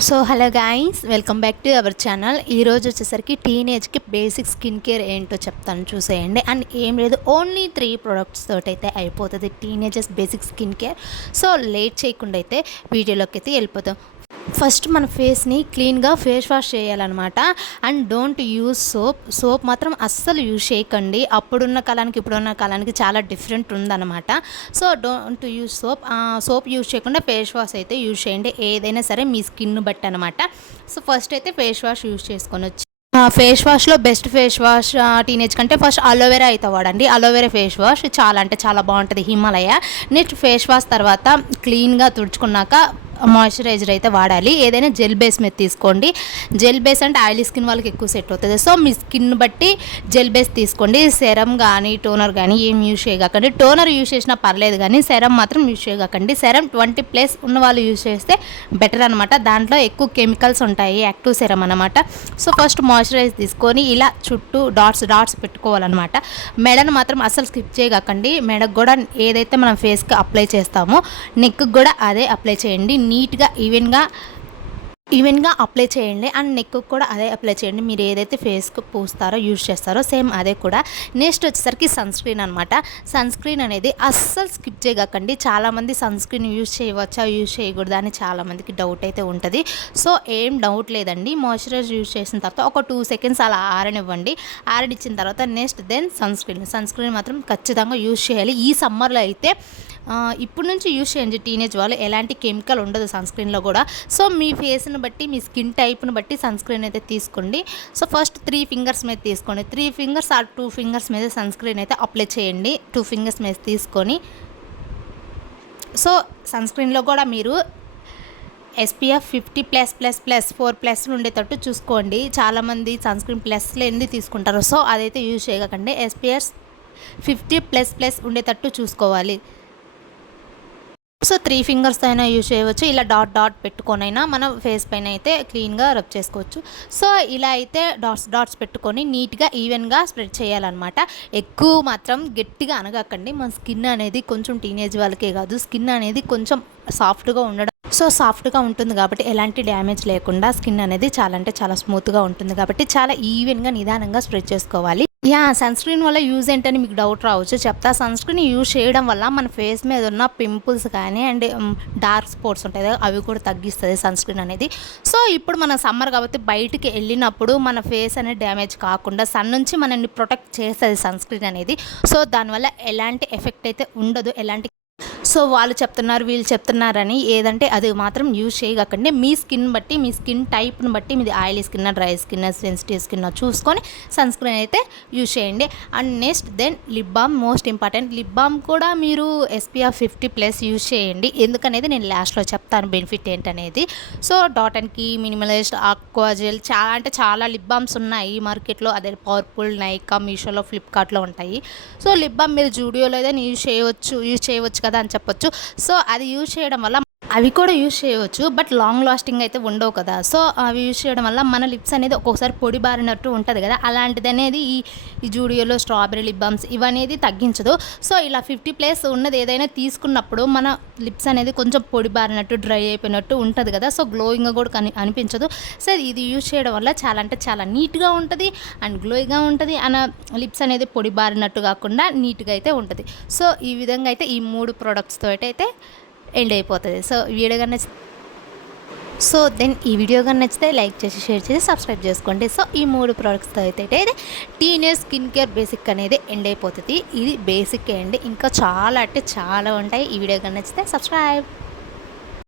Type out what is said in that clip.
So hello guys, welcome back to our channel. ఈరోజు వచ్చేసరికి టీనేజ్కి basic skin care ఏంటో చెప్తాను, చూసేయండి. అండ్ ఏం లేదు, ఓన్లీ 3 ప్రొడక్ట్స్ తోటి అయితే అయిపోతుంది teenagers basic skin care. So late చేయకుండా అయితే వీడియోలోకి అయితే వెళ్ళిపోతాం. ఫస్ట్ మన ఫేస్ని క్లీన్గా ఫేస్ వాష్ చేయాలన్నమాట. అండ్ డోంట్ యూజ్ సోప్ మాత్రం అస్సలు యూజ్ చేయకండి. అప్పుడున్న కాలానికి ఇప్పుడున్న కాలానికి చాలా డిఫరెంట్ ఉందన్నమాట. So don't use soap use చేయకుండా ఫేస్ వాష్ అయితే యూజ్ చేయండి, ఏదైనా సరే మీ స్కిన్ బట్టి అనమాట. సో ఫస్ట్ అయితే ఫేస్ వాష్ యూజ్ చేసుకొని వచ్చి ఫేస్ వాష్లో బెస్ట్ ఫేస్ వాష్ టీనేజ్ కంటే ఫస్ట్ అలోవెరా అయితే వాడండి. అలోవెరా ఫేస్ వాష్ చాలా అంటే చాలా బాగుంటుంది, హిమాలయ. నెక్స్ట్ ఫేస్ వాష్ తర్వాత క్లీన్గా తుడుచుకున్నాక మాయిశ్చరైజర్ అయితే వాడాలి. ఏదైనా జెల్ బేస్ మీద తీసుకోండి. జెల్ బేస్ అంటే ఆయిలీ స్కిన్ వాళ్ళకి ఎక్కువ సెట్ అవుతుంది. సో మీ స్కిన్ బట్టి జెల్ బేస్ తీసుకోండి. సెరం కానీ టోనర్ కానీ ఏం యూజ్ చేయకండి. టోనర్ యూజ్ చేసినా పర్లేదు, కానీ సెరం మాత్రం యూజ్ చేయకండి. సెరం 20+ ఉన్న వాళ్ళు యూజ్ చేస్తే బెటర్ అనమాట. దాంట్లో ఎక్కువ కెమికల్స్ ఉంటాయి, యాక్టివ్ సెరం అనమాట. సో ఫస్ట్ మాయిశ్చరైజ్ తీసుకొని ఇలా చుట్టూ డాట్స్ పెట్టుకోవాలన్నమాట. మెడను మాత్రం అస్సలు స్కిప్ చేయకండి. మెడకు కూడా ఏదైతే మనం ఫేస్కి అప్లై చేస్తామో నెక్కి కూడా అదే అప్లై చేయండి. నీట్గా ఈవెన్గా అప్లై చేయండి. అండ్ నెక్ కూడా అదే అప్లై చేయండి. మీరు ఏదైతే ఫేస్కి పూస్తారో యూజ్ చేస్తారో సేమ్ అదే కూడా. నెక్స్ట్ వచ్చేసరికి సన్ స్క్రీన్ అనమాట. సన్ స్క్రీన్ అనేది అస్సలు స్కిప్ చేయకండి. చాలామంది సన్ స్క్రీన్ యూజ్ చేయవచ్చా యూజ్ చేయకూడదా అని చాలామందికి డౌట్ అయితే ఉంటుంది. సో ఏం డౌట్ లేదండి. మాయిశ్చరైజర్ యూజ్ చేసిన తర్వాత ఒక 2 సెకండ్స్ అలా ఆరనివ్వండి. ఆరనిచ్చిన తర్వాత నెక్స్ట్ దెన్ సన్ స్క్రీన్ మాత్రం ఖచ్చితంగా యూజ్ చేయాలి. ఈ సమ్మర్లో అయితే ఇప్పుడు నుంచి యూజ్ చేయండి టీనేజ్ వాళ్ళు. ఎలాంటి కెమికల్ ఉండదు సన్ స్క్రీన్లో కూడా. సో మీ ఫేస్ని బట్టి మీ స్కిన్ టైప్ని బట్టి సన్ స్క్రీన్ అయితే తీసుకోండి. సో ఫస్ట్ 3 ఫింగర్స్ మీద తీసుకోండి. 3 ఫింగర్స్ ఆర్ 2 ఫింగర్స్ మీద సన్ స్క్రీన్ అయితే అప్లై చేయండి. 2 ఫింగర్స్ మీద తీసుకొని సో సన్ స్క్రీన్లో కూడా మీరు SPF 50+++, 4+ ఉండేటట్టు చూసుకోండి. చాలామంది సన్ స్క్రీన్ ప్లస్లో ఎందుకు తీసుకుంటారు. సో అదైతే యూజ్ చేయకండి. SPF 50++ ఉండేటట్టు చూసుకోవాలి. సో 3 ఫింగర్స్తో అయినా యూజ్ చేయవచ్చు. ఇలా డాట్ పెట్టుకొనైనా మనం ఫేస్ పైన అయితే క్లీన్గా రబ్ చేసుకోవచ్చు. సో ఇలా అయితే డాట్స్ పెట్టుకొని నీట్గా ఈవెన్గా స్ప్రెడ్ చేయాలన్నమాట. ఎక్కువ మాత్రం గట్టిగా అనగకండి. మన స్కిన్ అనేది కొంచెం టీనేజ్ వాళ్ళకే కాదు, స్కిన్ అనేది కొంచెం సాఫ్ట్గా ఉండడం. సో సాఫ్ట్గా ఉంటుంది కాబట్టి ఎలాంటి డ్యామేజ్ లేకుండా స్కిన్ అనేది చాలా అంటే చాలా స్మూత్గా ఉంటుంది కాబట్టి చాలా ఈవెన్గా నిదానంగా స్ప్రెడ్ చేసుకోవాలి. సన్ స్క్రీన్ వల్ల యూజ్ ఏంటని మీకు డౌట్ రావచ్చు, చెప్తా. సన్ స్క్రీన్ యూజ్ చేయడం వల్ల మన ఫేస్ మీద ఉన్న పింపుల్స్ కానీ అండ్ డార్క్ స్పాట్స్ ఉంటాయి కదా, అవి కూడా తగ్గిస్తుంది సన్ స్క్రీన్ అనేది. సో ఇప్పుడు మన సమ్మర్ కాబట్టి బయటికి వెళ్ళినప్పుడు మన ఫేస్ అనేది డ్యామేజ్ కాకుండా సన్ నుంచి మనల్ని ప్రొటెక్ట్ చేస్తుంది సన్ స్క్రీన్ అనేది. సో దానివల్ల ఎలాంటి ఎఫెక్ట్ అయితే ఉండదు. సో వాళ్ళు చెప్తున్నారు వీళ్ళు చెప్తున్నారని ఏదంటే అది మాత్రం యూజ్ చేయకండి. మీ స్కిన్ బట్టి మీ స్కిన్ టైప్ని బట్టి మీది oily skin, dry skin, sensitive skin చూసుకొని సన్ స్క్రీన్ అయితే యూజ్ చేయండి. And next then lip balm, most important. Lip balm కూడా మీరు SPF 50+ యూజ్ చేయండి. ఎందుకనేది నేను లాస్ట్లో చెప్తాను బెనిఫిట్ ఏంటనేది. So Dot and Key, Minimalist, aqua gel, చాలా అంటే చాలా లిప్ బామ్స్ ఉన్నాయి మార్కెట్లో. అదే పర్పుల్, నైకా, మీషోలో, ఫ్లిప్కార్ట్లో ఉంటాయి. సో లిప్ బామ్ మీరు జూడియోలో ఏదైనా యూజ్ చేయవచ్చు కదా అని చెప్పొచ్చు. సో అది యూజ్ చేయడం వల్ల అవి కూడా యూజ్ చేయవచ్చు, బట్ లాంగ్ లాస్టింగ్ అయితే ఉండవు కదా. సో అవి యూజ్ చేయడం వల్ల మన లిప్స్ అనేది ఒక్కొక్కసారి పొడి బారినట్టు ఉంటుంది కదా, అలాంటిది అనేది ఈ జూడియోలో స్ట్రాబెరీ లిప్ బామ్స్ ఇవనేది తగ్గించదు. సో ఇలా 50+ ఉన్నది ఏదైనా తీసుకున్నప్పుడు మన లిప్స్ అనేది కొంచెం పొడి బారినట్టు, డ్రై అయిపోయినట్టు ఉంటుంది కదా. సో గ్లోయింగ్గా కూడా అనిపించదు. సో ఇది యూజ్ చేయడం వల్ల చాలా అంటే చాలా నీట్గా ఉంటుంది అండ్ గ్లోయింగ్గా ఉంటుంది. లిప్స్ అనేది పొడి బారినట్టు కాకుండా నీట్గా అయితే ఉంటుంది. సో ఈ విధంగా అయితే ఈ 3 ప్రొడక్ట్స్ తోటి అయితే ఎండ్ అయిపోతుంది. సో ఈ వీడియో కానీ నచ్చితే లైక్ చేసి, షేర్ చేసి, సబ్స్క్రైబ్ చేసుకోండి. సో ఈ 3 ప్రొడక్ట్స్తో అయితే టీనేజ్ స్కిన్ కేర్ బేసిక్ అనేది ఎండ్ అయిపోతుంది. ఇది బేసిక్ అండి, ఇంకా చాలా అంటే చాలా ఉంటాయి. ఈ వీడియో కానీ నచ్చితే సబ్స్క్రైబ్.